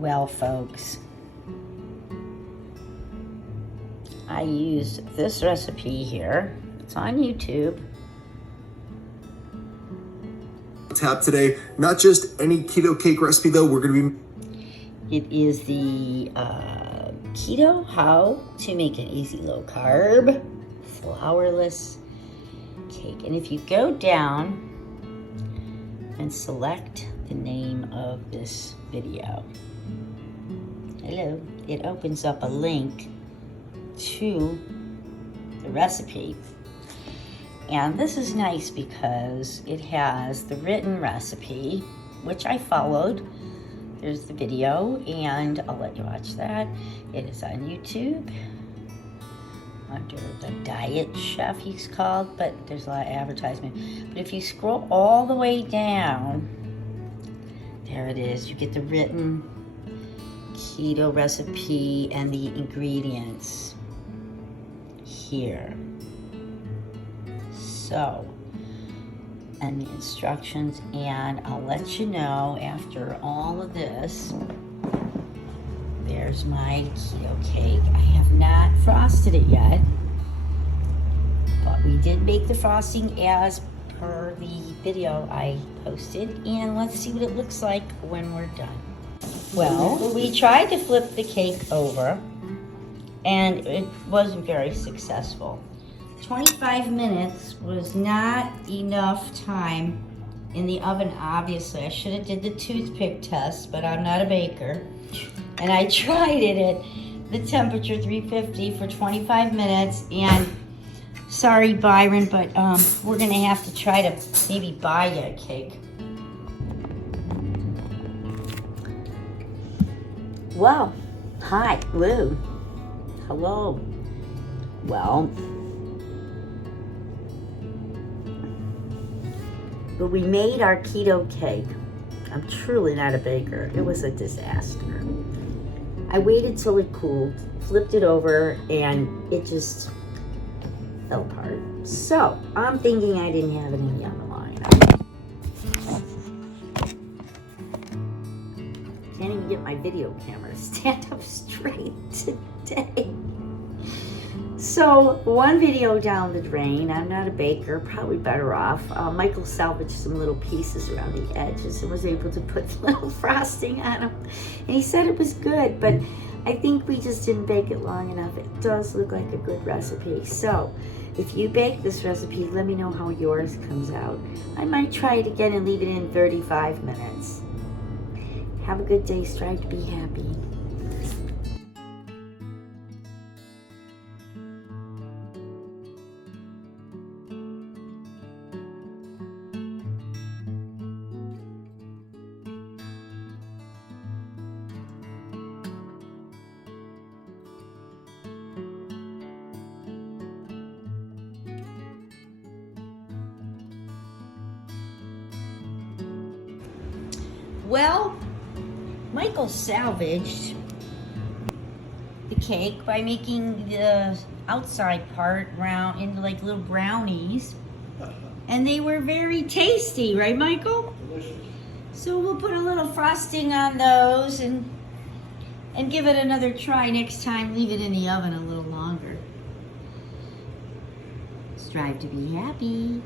Well, folks, I used this recipe here. It's on YouTube. Tap today, not just any keto cake recipe though, we're going to be... It is the keto how to make an easy low carb, flourless cake. And if you go down and select the name of this video, hello, it opens up a link to the recipe. And this is nice because it has the written recipe, which I followed. There's the video, and I'll let you watch that. It is on YouTube under the Diet Chef, he's called, but there's a lot of advertisement. But if you scroll all the way down, there it is. You get the written keto recipe and the ingredients here. So, and the instructions, and I'll let you know after all of this. There's my keto cake. I have not frosted it yet, but we did make the frosting as per the video I posted, and let's see what it looks like when we're done. Well, we tried to flip the cake over, and it wasn't very successful. 25 minutes was not enough time in the oven, obviously. I should have did the toothpick test, but I'm not a baker. And I tried it at the temperature 350 for 25 minutes, and sorry, Byron, but we're gonna have to try to maybe buy you a cake. Well, hi, Lou. Hello. Well, but we made our keto cake. I'm truly not a baker. It was a disaster. I waited till it cooled, flipped it over, and it just fell apart. So, I'm thinking I didn't have it in the oven long enough. Can't even get my video camera to stand up straight today. So, one video down the drain. I'm not a baker, probably better off. Michael salvaged some little pieces around the edges and was able to put little frosting on them. And he said it was good, but I think we just didn't bake it long enough. It does look like a good recipe. So, if you bake this recipe, let me know how yours comes out. I might try it again and leave it in 35 minutes. Have a good day. Strive to be happy. Well, Michael salvaged the cake by making the outside part round into like little brownies. And they were very tasty, right, Michael? Delicious. So we'll put a little frosting on those and give it another try next time. Leave it in the oven a little longer. Strive to be happy.